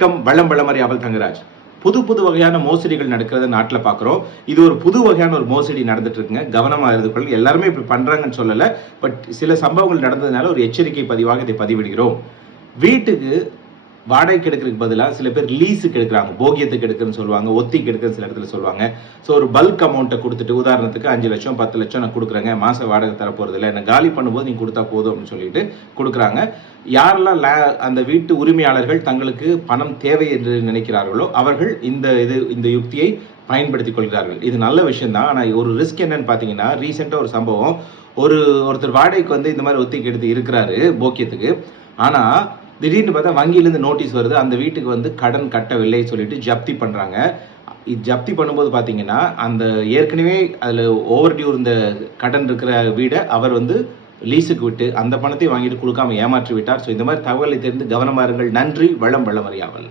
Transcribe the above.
வணக்கம். வளமறி அவல் தங்கராஜ். புது வகையான மோசடிகள் நடக்கிறத நாட்டில் பார்க்குறோம். இது ஒரு புது வகையான ஒரு மோசடி நடந்துட்டு இருக்குங்க. கவனமாக இருந்து எல்லாருமே இப்படி பண்றாங்கன்னு சொல்லலை. பட் சில சம்பவங்கள் நடந்ததுனால ஒரு எச்சரிக்கை பதிவாக இதை பதிவிடுகிறோம். வீட்டுக்கு வாடகைக்கு எடுக்கிறதுக்கு பதிலாக சில பேர் லீஸுக்கு எடுக்கிறாங்க. போகியத்துக்கு எடுக்கிறன்னு சொல்லுவாங்க, ஒத்திக்கு எடுக்கிறன்னு சில இடத்துல சொல்லுவாங்க. ஸோ ஒரு பல்க் அமௌண்ட்டை கொடுத்துட்டு, உதாரணத்துக்கு 5 லட்சம் 10 லட்சம் நான் கொடுக்குறேங்க, மாத வாடகை தரப்போகிறது இல்லை, என்ன காலி பண்ணும்போது நீங்கள் கொடுத்தா போதும் அப்படின்னு சொல்லிட்டு கொடுக்குறாங்க. யாரெல்லாம் அந்த வீட்டு உரிமையாளர்கள் தங்களுக்கு பணம் தேவை என்று நினைக்கிறார்களோ அவர்கள் இந்த யுக்தியை பயன்படுத்திக் கொள்கிறார்கள். இது நல்ல விஷயம் தான். ஆனால் ஒரு ரிஸ்க் என்னன்னு பார்த்தீங்கன்னா, ரீசெண்டாக ஒரு சம்பவம், ஒருத்தர் வாடகைக்கு வந்து இந்த மாதிரி ஒத்திக்கு எடுத்து இருக்கிறாரு போக்கியத்துக்கு. ஆனால் திடீர்னு பார்த்தா வங்கியிலேருந்து நோட்டீஸ் வருது, அந்த வீட்டுக்கு வந்து கடன் கட்டவில்லை சொல்லிட்டு ஜப்தி பண்ணுறாங்க. ஜப்தி பண்ணும்போது பார்த்தீங்கன்னா, அந்த ஏற்கனவே அதில் ஓவர் டியூ இருந்த கடன் இருக்கிற வீடை அவர் வந்து லீஸுக்கு விட்டு அந்த பணத்தை வாங்கிட்டு கொடுக்காம ஏமாற்றி விட்டார். ஸோ இந்த மாதிரி தகவலை தெரிந்து கவனமாக இருங்கள். நன்றி. வளமறியாவல்.